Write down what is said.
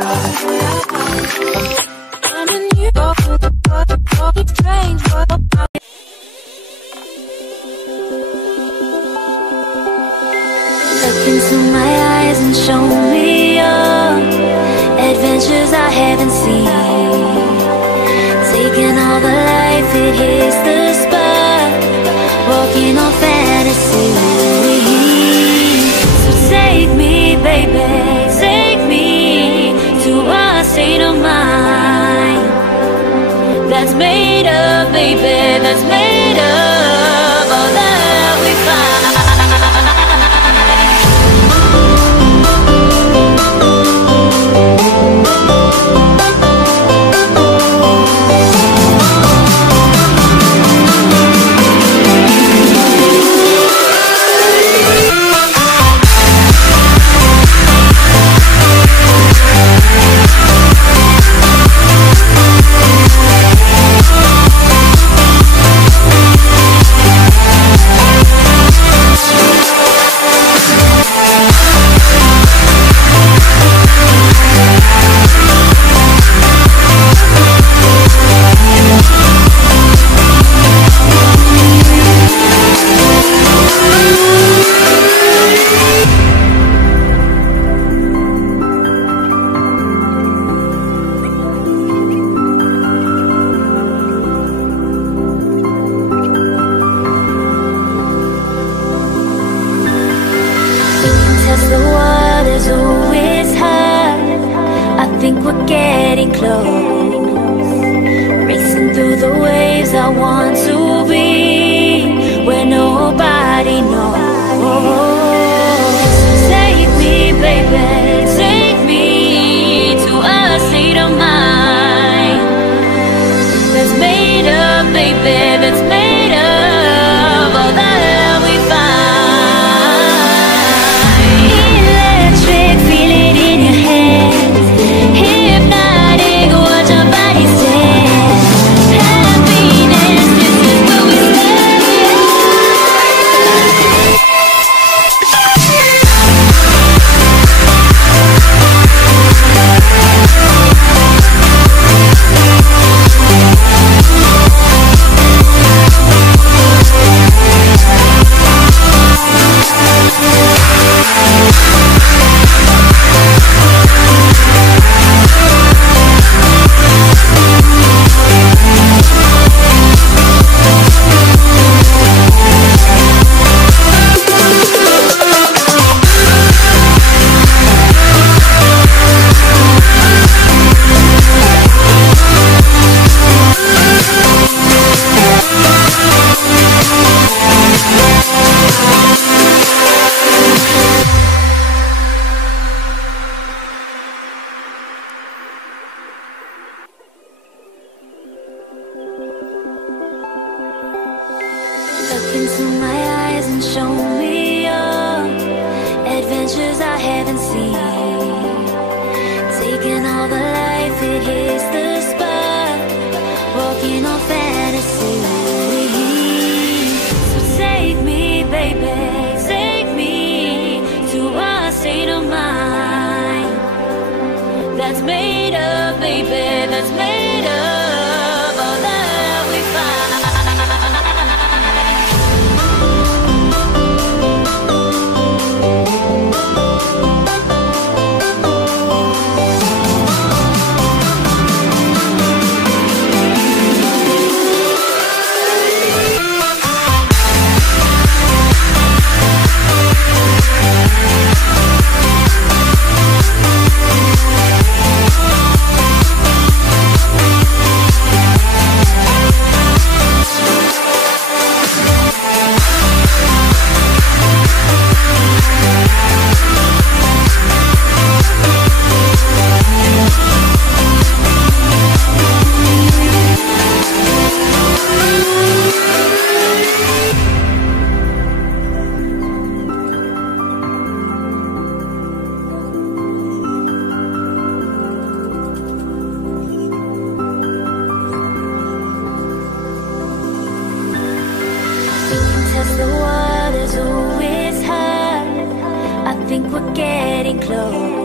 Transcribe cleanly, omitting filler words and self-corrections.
Look into my eyes and show me your adventures I haven't seen. Taking all the life, it hits the spot. Walking on fantasy. So take me, baby, take me to a state of mind that's made up, baby, that's made up all that we find. The water's always high. I think we're getting close. Racing through the waves, I want to be where nobody knows. Take me, baby, take me to a state of mind that's made up, baby, that's made up all that we find. Look into my eyes and show me your adventures I haven't seen. Taking all the life, it hits the spot. Walking on fantasy. So take me, baby, take me to a state of mind that's made up, baby, that's made up all that we find. The water's always high. I think we're getting close.